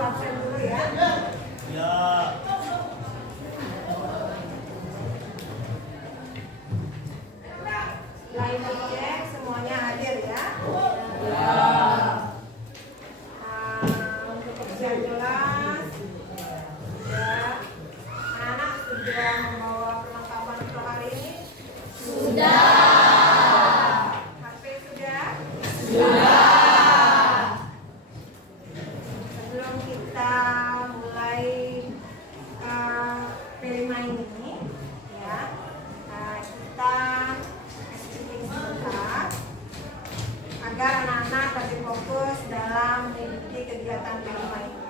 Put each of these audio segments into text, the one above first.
absen dulu ya. Ya. Lain dicek semuanya hadir ya. Untuk ujian jelas ya. Anak sudah membawa perlengkapan untuk hari ini? Sudah. HP sudah? Sebelum kita mulai P5 ini ya, kita speaking sebentar agar anak-anak lebih fokus dalam mengikuti kegiatan P5 ini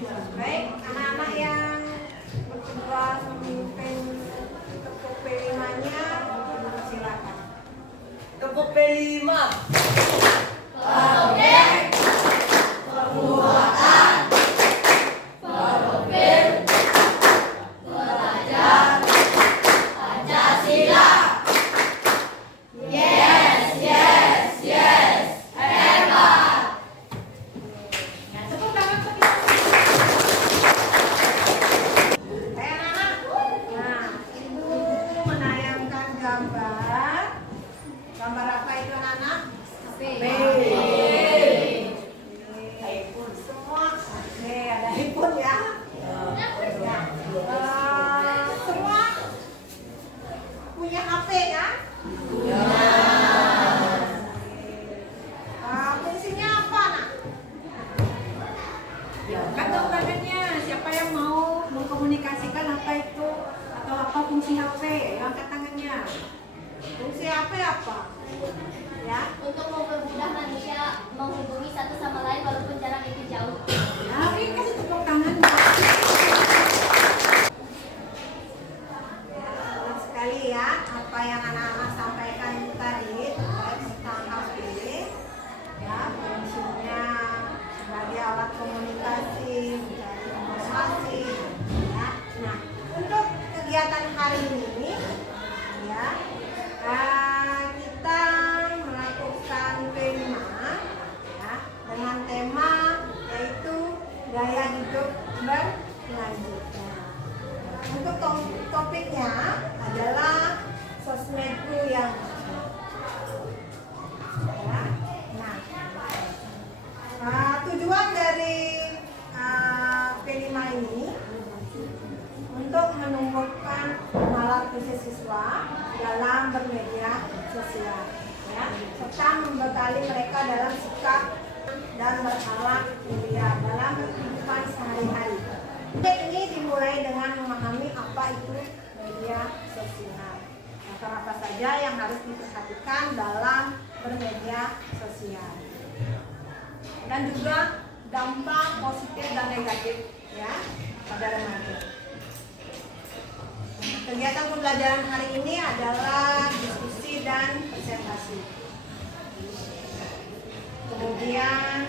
ya. Baik, anak-anak yang bertugas memimpin tepuk P5-nya silakan. Tepuk P5. Nah, Ibu menayangkan gambar. Gambar apa itu anak-anak? P. iPhone semua. Oke, ada iPhone ya. Semua punya HP ya? Fungsinya apa, Nak? Kan tahu katanya siapa yang mau mengkomunikasikan apa itu atau apa fungsi HP, yang angkat tangannya. Fungsi HP apa? Ya. Untuk mempermudah manusia menghubungi satu sama lain walaupun jarak itu jauh. Nah, ini kasih tepuk tangan. Senang sekali ya apa yang anak-anak sampaikan tadi terkait tentang HP ya, fungsinya sebagai alat komunikasi, mencari informasi ya. Nah, untuk kegiatan hari ini ya, kita melakukan P5 ya, dengan tema yaitu gaya hidup berkelanjutan. Untuk topiknya adalah sosmedku yang ya. Nah, tujuan dari P5 ini untuk menumbuhkan nalar siswa dalam bermedia sosial ya, serta membekali mereka dalam sikap dan berakhlak mulia dalam kehidupan sehari-hari. Ini dimulai dengan memahami apa itu media sosial, apa saja yang harus diperhatikan dalam bermedia sosial, dan juga dampak positif dan negatif ya pada remaja. Kegiatan pembelajaran hari ini adalah diskusi dan presentasi. Kemudian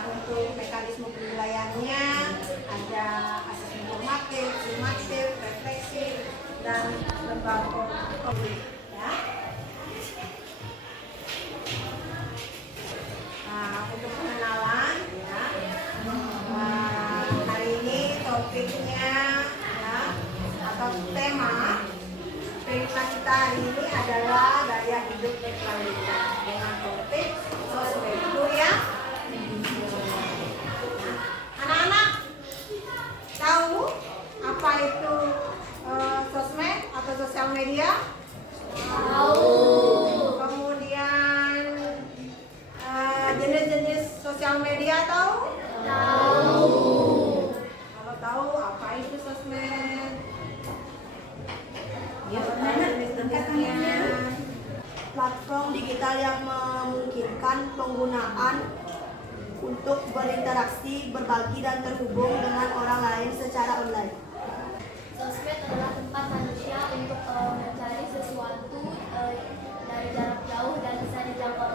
untuk mekanisme penilaiannya ada asesmen formatif, sumatif, refleksif, dan lembaga ya. Untuk pengenalan ya, hari ini topiknya ya, atau tema kita hari ini adalah gaya hidup berkelanjutan dengan topik sosmedku ya. Anak-anak tahu apa itu sosmed atau sosial media? Tahu. Kemudian jenis-jenis sosial media tahu? Tahu. Kalau tahu apa itu sosmed? Ya, angkat tangannya. Platform digital yang memungkinkan penggunaan untuk berinteraksi, berbagi, dan terhubung dengan orang lain secara online. Sosmed adalah tempat manusia untuk mencari sesuatu dari jarak jauh dan bisa dijangkau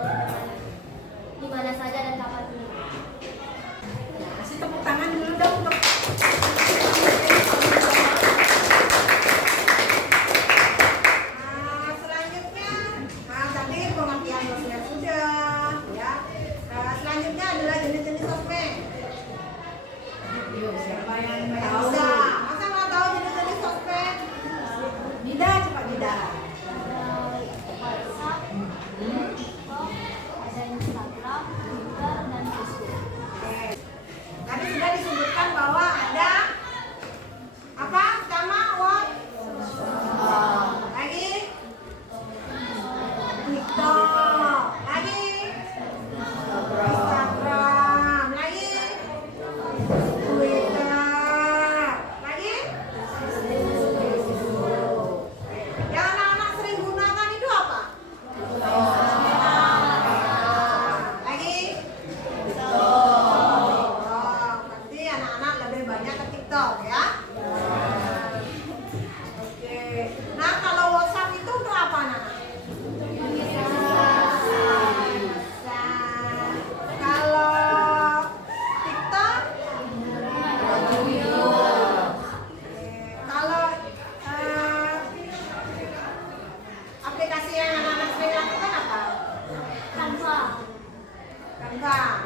di mana saja dan kapanpun. Kasih tepuk tangan dulu dong untuk Selanjutnya, tadi pengertian sosmed sudah ya. Selanjutnya adalah jenis-jenis sosmed. monitor ya. Oke. Nah, kalau WhatsApp itu untuk apa, Nana? Bisa. Kalau TikTok? Kalau aplikasi yang anak-anak sering lakukan apa? Tanpa. Canva.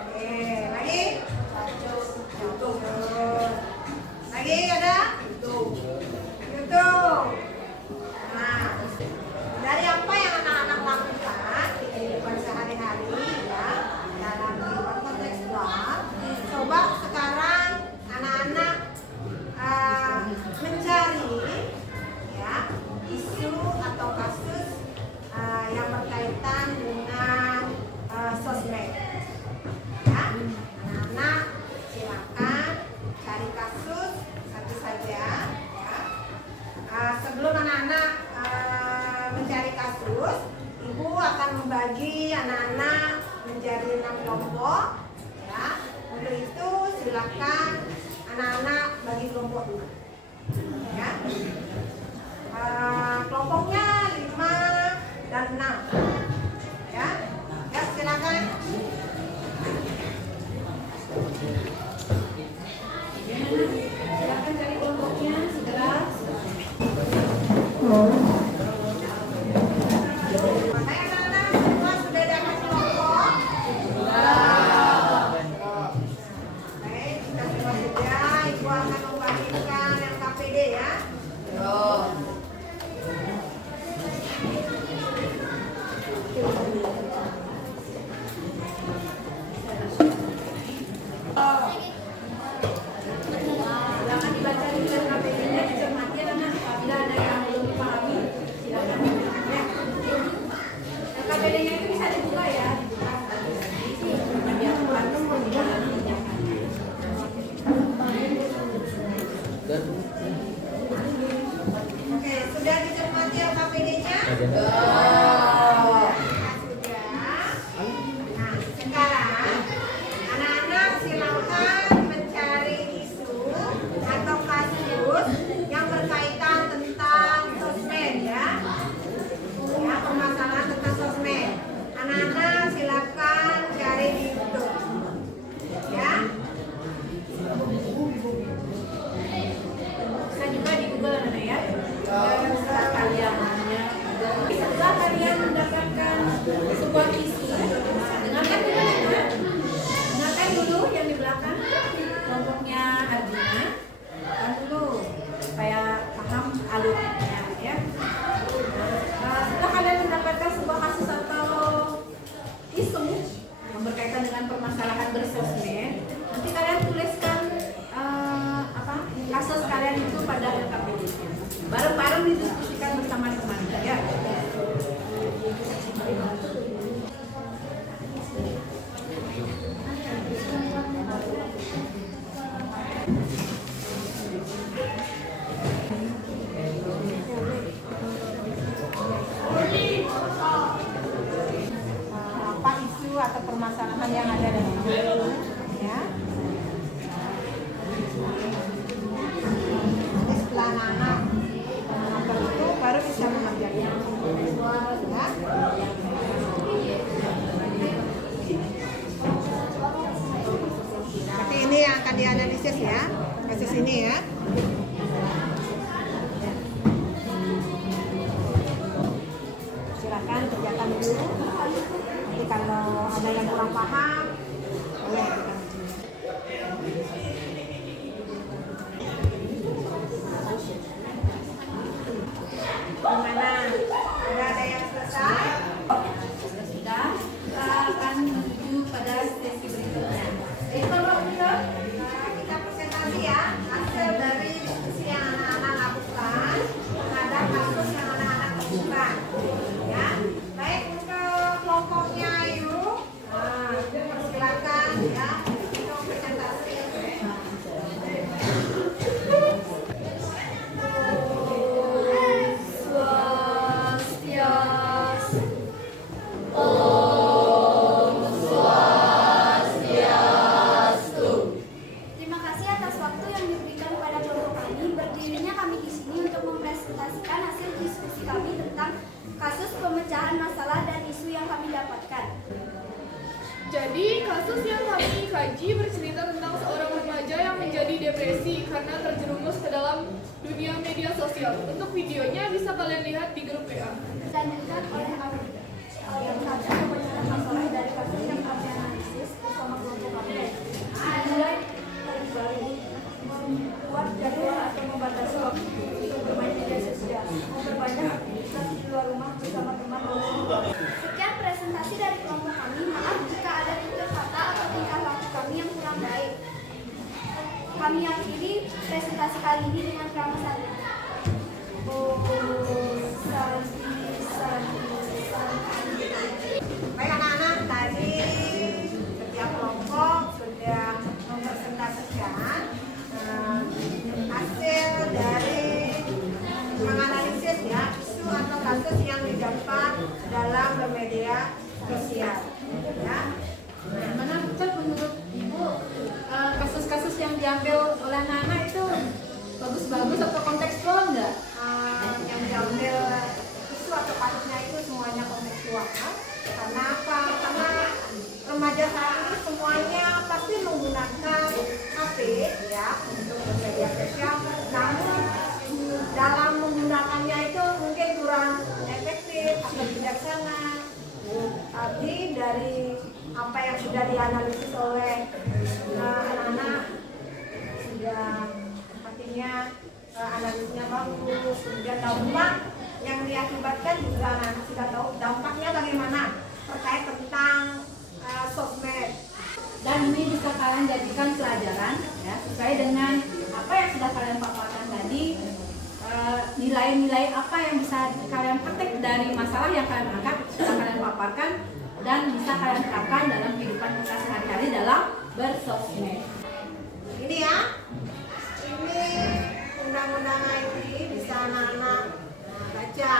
Oke, lagi? YouTube. Lagi ada? YouTube. Nah, dari apa yang anak-anak lakukan di kehidupan sehari-hari ya, dalam kehidupan kontekstual, coba sekarang anak-anak mencari ya isu atau kasus yang berkaitan dengan sosmed. Ya, anak-anak silakan cari kasus satu saja. Ya. Sebelum anak-anak mencari kasus, ibu akan membagi anak-anak menjadi 6 kelompok. Ya. Untuk itu silakan anak-anak bagi kelompok dulu. Ya. Kelompoknya 5 dan 6. Ya. Ya, silakan. Silakan cari kelompoknya segera. Hai anak-anak, semua sudah dapat kelompok? Baik, kita semua sudah. Ibu akan membagikan yang KPD ya. Silakan dibaca di KPD-nya, dicermati anak. Apabila ada yang belum dipahami, silakan dibaca ya. Dan KPD-nya itu bisa dibuka ya, dibuka. Biar membantu menjalankannya. Oke, sudah dicermati LKPD-nya? Sudah. Nah, sekarang anak-anak silakan mencari isu atau kasus yang berkaitan tentang sosmed ya. Ya, permasalahan tentang sosmed. Anak-anak silakan cari di YouTube. Ya. Bisa juga di Google Nana ya. Setelah kalian mendapatkan sebuah isu, dengarkan dulu Nana. Dengarkan dulu yang di belakang kelompoknya Arjuna. Dengarkan dulu supaya paham alurnya ya. Setelah kalian mendapatkan sebuah kasus atau isu yang berkaitan dengan permasalahan bersosmed, nanti kalian tuliskan kasus kalian itu pada LKPD. Bareng-bareng didiskusikan bersama teman ya. Apa isu atau permasalahan yang ada dalam hidup ya. Nanti setelah anak menonton itu baru bisa mengerjakan ya. Seperti ini yang akan dianalisis ya, kasus ini ya. Silakan kerjakan dulu. Nanti kalau ada yang kurang paham, boleh kita uji. Gimana? Sudah ada yang selesai? Sudah, kita akan menuju pada sesi berikutnya. Kita presentasi ya hasil dari diskusi yang anak-anak lakukan terhadap kasus yang anak-anak lakukan. Ya, baik untuk kelompoknya Ayu. Nah, berdepresi karena terjerumus ke dalam dunia media sosial. Untuk videonya bisa kalian lihat di grup WA. Dilanjutkan oleh Ardi. Yang satu kebanyakan masalah dari kasus yang kami analisis bersama kelompok kami. Mulai dari baru membuat jadwal atau membatasi waktu untuk bermain media sosial, memperbanyak aktivitas di luar rumah bersama teman dan sekian presentasi dari kelompok kami. Maaf jika ada tutur kata atau tingkah laku kami yang kurang baik. Kami akhiri presentasi kali ini dengan drama Sandi. Baik anak-anak, tadi setiap kelompok sudah mempresentasikan hasil dari menganalisis ya isu atau kasus yang didapat dalam media sosial. Ya. Mana Ustaz, menurut Ibu kasus-kasus yang diambil oleh anak-anak itu bagus-bagus atau kontekstual enggak? Yang diambil isu atau kasusnya itu semuanya kontekstual. Karena apa? Karena remaja saat ini semuanya pasti menggunakan HP ya untuk media sosial. Namun dalam menggunakannya itu mungkin kurang efektif atau bijaksana. Tapi dari apa yang sudah dianalisis oleh anak-anak sudah artinya analisnya bagus, kemudian dampak yang diakibatkan juga anak-anak sudah tahu dampaknya bagaimana terkait tentang sosmed. Dan ini bisa kalian jadikan pelajaran ya, sesuai dengan apa yang sudah kalian paparkan tadi. Nilai-nilai apa yang bisa kalian petik dari masalah yang kalian angkat, sudah kalian paparkan dan bisa kalian terapkan dalam kehidupan kita sehari-hari dalam bersosmed. Ini ya, ini undang-undang IT bisa anak-anak baca.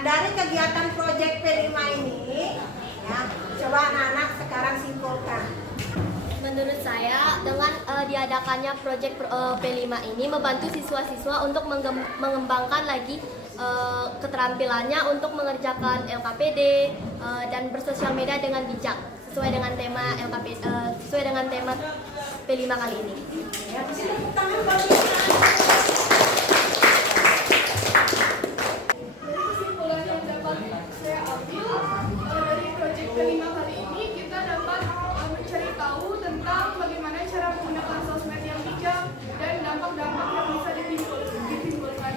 Dari kegiatan proyek P5 ini, ya, coba anak-anak sekarang simpulkan. Menurut saya, dengan diadakannya proyek P5 ini membantu siswa-siswa untuk mengembangkan lagi keterampilannya untuk mengerjakan LKPD dan bersosial media dengan bijak sesuai dengan tema sesuai dengan tema P5 kali ini. Ya, di sini tepuk tangan bagi anak. Dari kesimpulan yang dapat saya ambil dari proyek kelima kali ini, kita dapat mencari tahu tentang bagaimana cara menggunakan sosmed yang bijak dan dampak-dampak yang bisa ditimbulkan.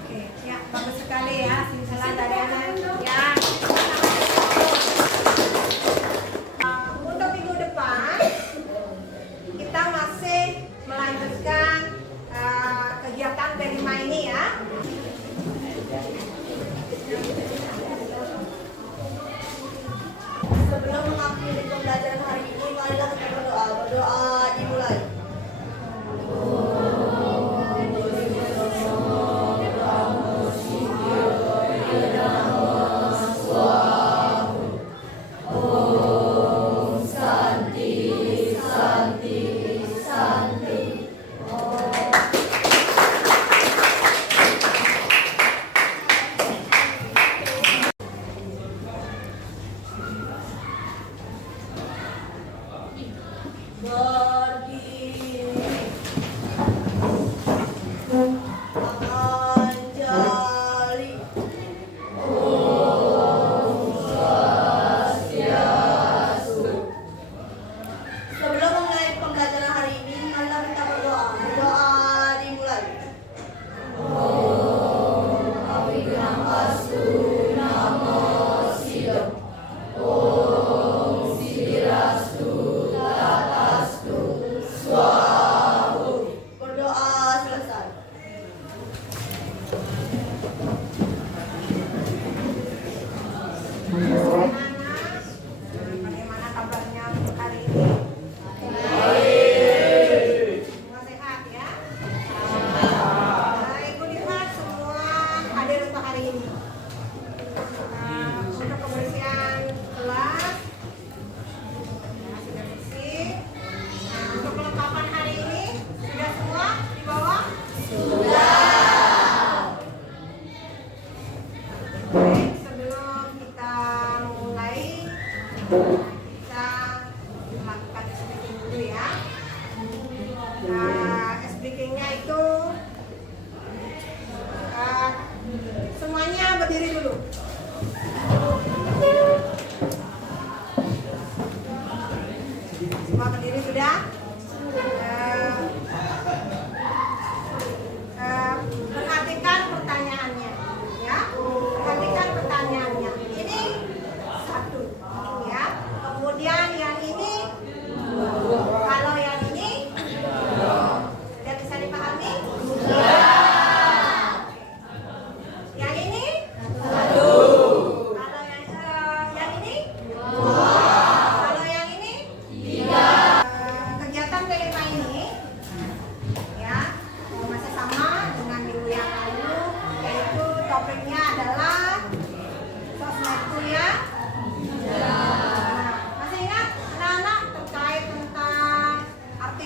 Oke, ya bagus sekali ya simpulan dari anak. Ya. Untuk minggu depan kita masih melanjutkan kegiatan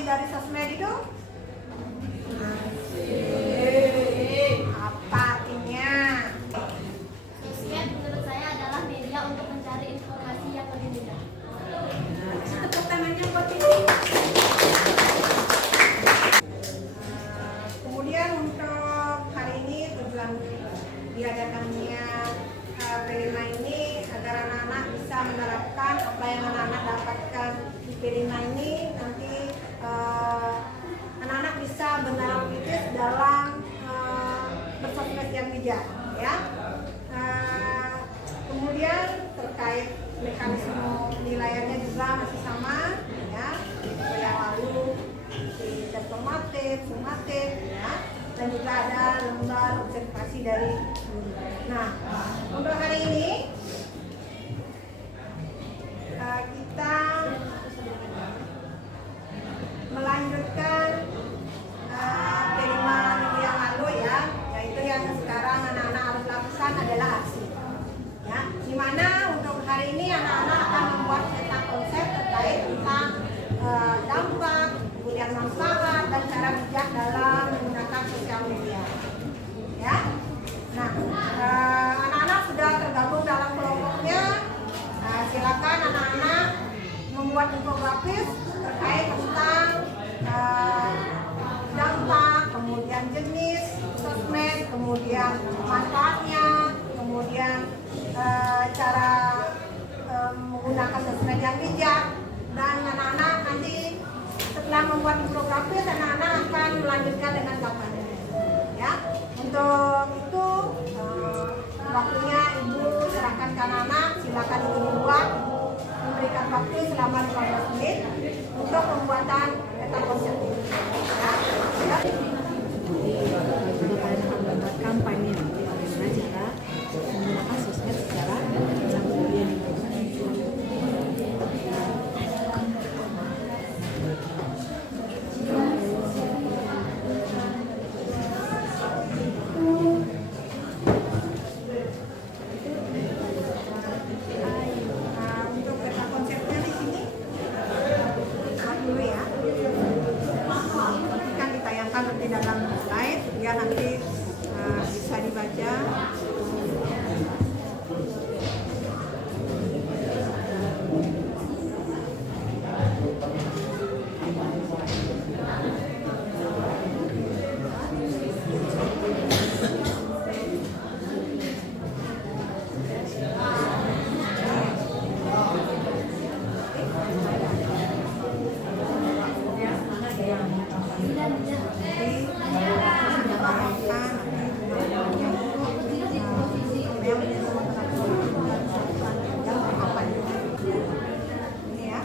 dari sosmed itu? Apa artinya? Sosmed menurut saya adalah media untuk mencari informasi yang lebih mudah. Tepuk tangannya buat ini. Kemudian untuk hari ini tujuan diadakannya Perima ini agar anak-anak bisa menerapkan apa yang anak-anak dapatkan di Perima ini. Nanti anak-anak bisa benar kritis dalam bersosmed yang bijak, ya. Kemudian terkait mekanisme penilaiannya juga masih sama, ya. Yang lalu formatif, sumatif, ya. Dan juga ada lembar observasi dari guru. Nah, untuk hari ini kita melanjutkan Perima minggu yang lalu, ya, yaitu yang sekarang anak-anak harus lakukan adalah aksi, ya. Dimana untuk hari ini anak-anak akan membuat peta konsep terkait tentang dampak, kemudian manfaat dan cara bijak dalam menggunakan sosial media, ya. Nah, anak-anak sudah tergabung dalam kelompoknya. Silakan anak-anak membuat infografis terkait tentang dampak, kemudian jenis sosmed, kemudian manfaatnya, kemudian cara menggunakan sosmed yang bijak. Dan anak-anak nanti setelah membuat infografis, anak-anak akan melanjutkan dengan kampanye, ya. Untuk itu waktunya ibu serahkan ke anak-anak. Silakan ibu membuat, memberikan waktu selama 15 menit untuk pembuatan peta konsep ini, ya. Ya. Juga kalian akan membuat kampanye bagaimana cara menggunakan sosmed secara bijak. Untuk peta konsepnya di sini, lihat dulu, ya. Nanti kan ditayangkan di dalam slide, ya, nanti bisa dibaca. Ini, ya.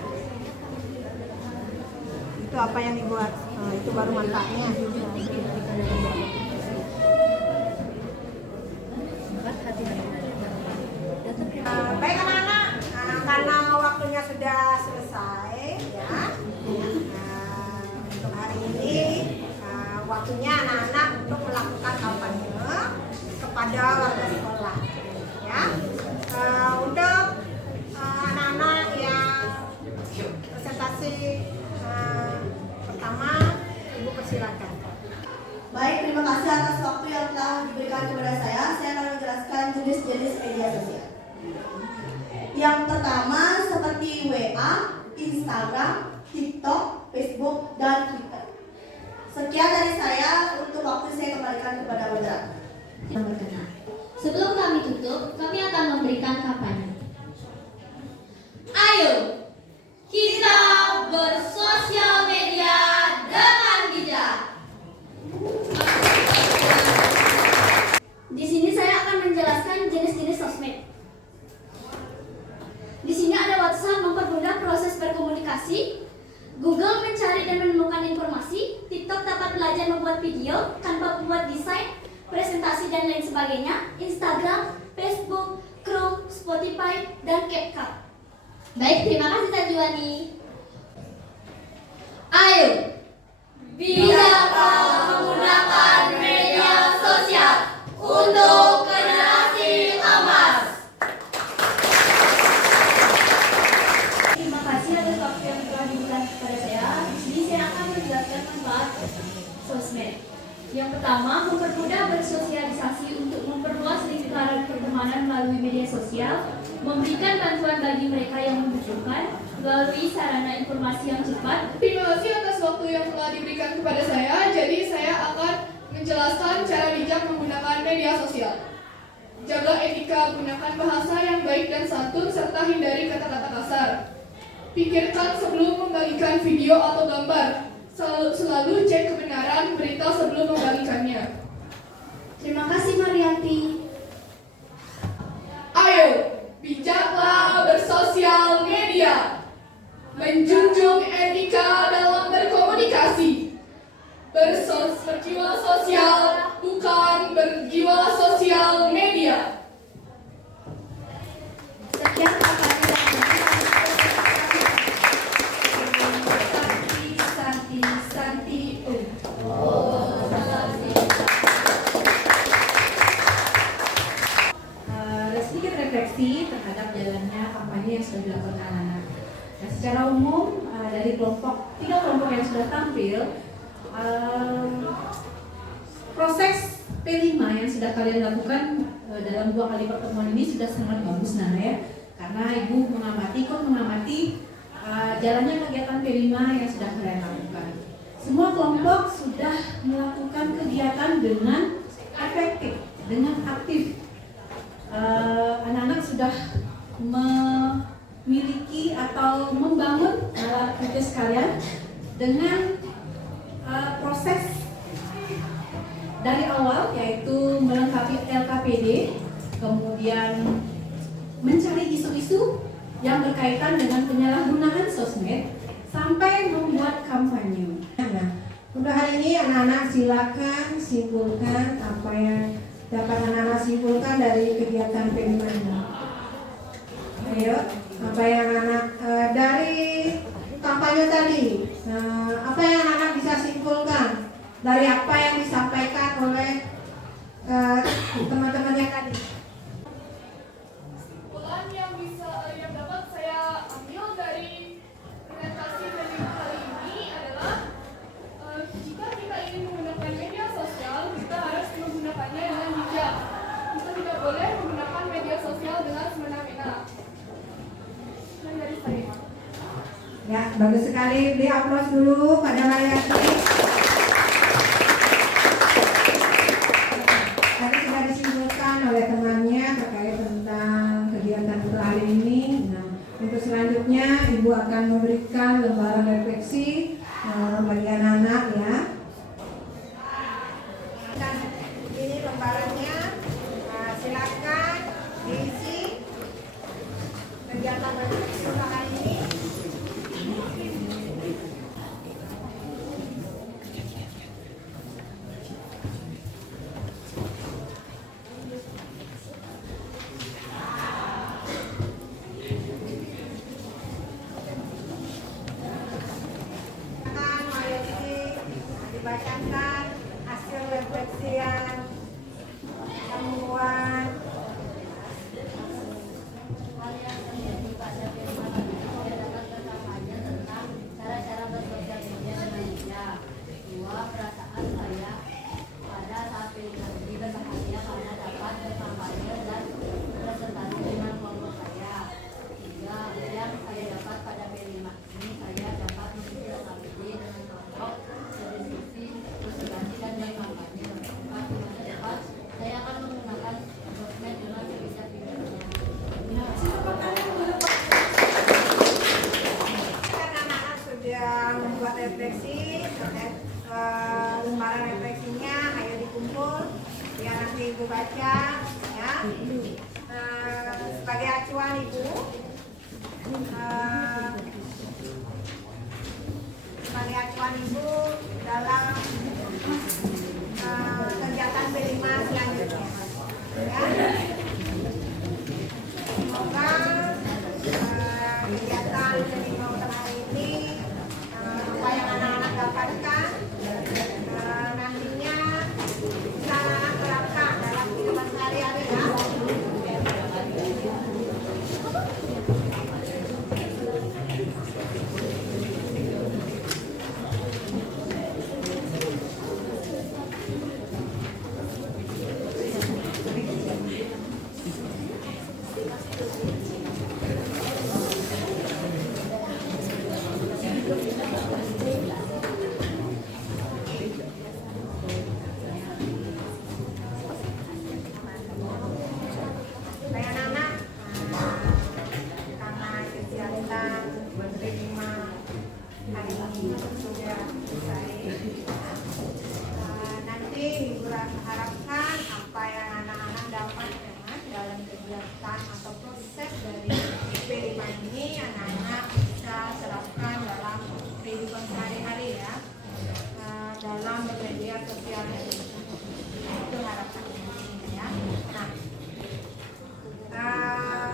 Itu apa yang dibuat, itu baru manfaatnya. Baik anak-anak, karena waktunya sudah selesai, ya. Untuk hari ini waktunya anak-anak untuk melakukan kampanye kepada warga sekolah, ya. Untuk anak-anak yang presentasi pertama, ibu persilakan. Baik, terima kasih atas waktu yang telah diberikan kepada saya. Saya akan menjelaskan jenis-jenis media sosial. Yang pertama seperti WA, Instagram, TikTok, Facebook, dan Twitter. Sekian dari saya. Untuk waktu saya kembalikan kepada moderator. Yang berkenan. Sebelum kami tutup, kami akan memberikan kampanye. Ayo, kita bersosial media dengan bijak. Di sini saya akan menjelaskan jenis-jenis sosmed. Di sini ada WhatsApp mempermudah proses berkomunikasi, Google mencari dan menemukan informasi, TikTok dapat belajar membuat video tanpa membuat desain, presentasi dan lain sebagainya, Instagram, Facebook, Chrome, Spotify, dan CapCut. Baik, terima kasih Sanjuani. Ayo, bijaklah menggunakan media sosial untuk generasi emas. Terima kasih atas waktu yang telah diberikan kepada saya. Di sini saya akan sosmed. Yang pertama, mempermudah bersosialisasi untuk memperluas lingkaran pertemanan melalui media sosial, memberikan bantuan bagi mereka yang membutuhkan melalui sarana informasi yang cepat. Terima kasih atas waktu yang telah diberikan kepada saya. Jadi saya akan menjelaskan cara bijak menggunakan media sosial. Jaga etika, gunakan bahasa yang baik dan santun, serta hindari kata-kata kasar. Pikirkan sebelum membagikan video atau gambar. Selalu cek kebenaran berita sebelum membagikannya. Terima kasih Marianti. Ayo, bijaklah bersosial media. Menjunjung etika dalam berkomunikasi. Berjiwa sosial, bukan berjiwa sosial media. Sekian Santi. Sedikit refleksi terhadap jalannya kampanye yang sudah dilakukan anak-anak. Nah, secara umum dari tiga kelompok yang sudah tampil, proses P5 yang sudah kalian lakukan dalam 2 kali pertemuan ini sudah sangat bagus ya, karena ibu ikut mengamati jalannya kegiatan P5 yang sudah kalian lakukan. Semua kelompok sudah melakukan kegiatan dengan efektif, dengan aktif. Anak-anak sudah memiliki atau membangun aktivitas kalian dengan proses dari awal, yaitu melengkapi LKPD, kemudian mencari isu-isu yang berkaitan dengan penyalahgunaan sosmed, sampai membuat kampanye. Nah, untuk hari ini anak-anak silakan simpulkan apa yang dapat anak-anak simpulkan dari kegiatan P5 ini. Ayo, apa yang anak dari kampanye tadi, apa yang anak-anak bisa simpulkan dari apa yang disampaikan oleh teman-teman yang tadi? Kesimpulan yang dapat saya ambil dari presentasi dari kali ini adalah jika kita ingin menggunakan media sosial, kita harus menggunakannya dengan bijak. Kita tidak boleh menggunakan media sosial dengan semena-mena. Dan dari saya. Ya, bagus sekali. Beri aplaus dulu pada Marianti. Tadi sudah disimpulkan oleh temannya terkait tentang kegiatan hari ini. Nah, untuk selanjutnya Ibu akan memberikan lembaran refleksi bagi anak-anak ya. Dan ini lembarannya, silakan diisi kegiatan refleksi untuk hari ini. Dibacakan hasil refleksi yang membuat cara-cara bersosial media dengan bijak. 2. Perasaan saya pada saat ini berbahagia karena dapat berkampanye dan presentasi dengan kelompok saya. 3. Yang saya dapat pada P5 ini, saya dapat mengisi LKPD dengan kelompok, berdiskusi, bersosialisasi dan berkampanye. 4. Di masa depan saya akan menggunakan sosmed dengan sebijak-bijaknya. anak-anak sudah membuat refleksi terkait lembaran refleksinya. Ayo dikumpul biar nanti Ibu baca ya. Sebagai acuan Ibu, sebagai acuan Ibu dalam kegiatan P5 selanjutnya ya. Semoga kegiatan P5 hari ini apa yang anak-anak dapatkan nantinya bisa anak terapkan dalam kehidupan sehari-hari ya. dalam bermedia sosial ini. Itu harapan ya. Nah,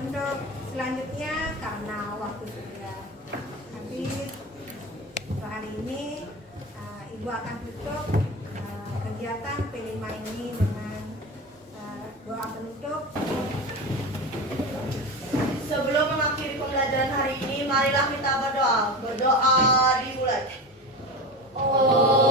untuk selanjutnya karena waktu sudah habis untuk hari ini, Ibu akan tutup kegiatan P5 ini dengan doa penutup. Sebelum mengakhiri pembelajaran hari ini, marilah kita berdoa. Berdoa dimulai. Oh.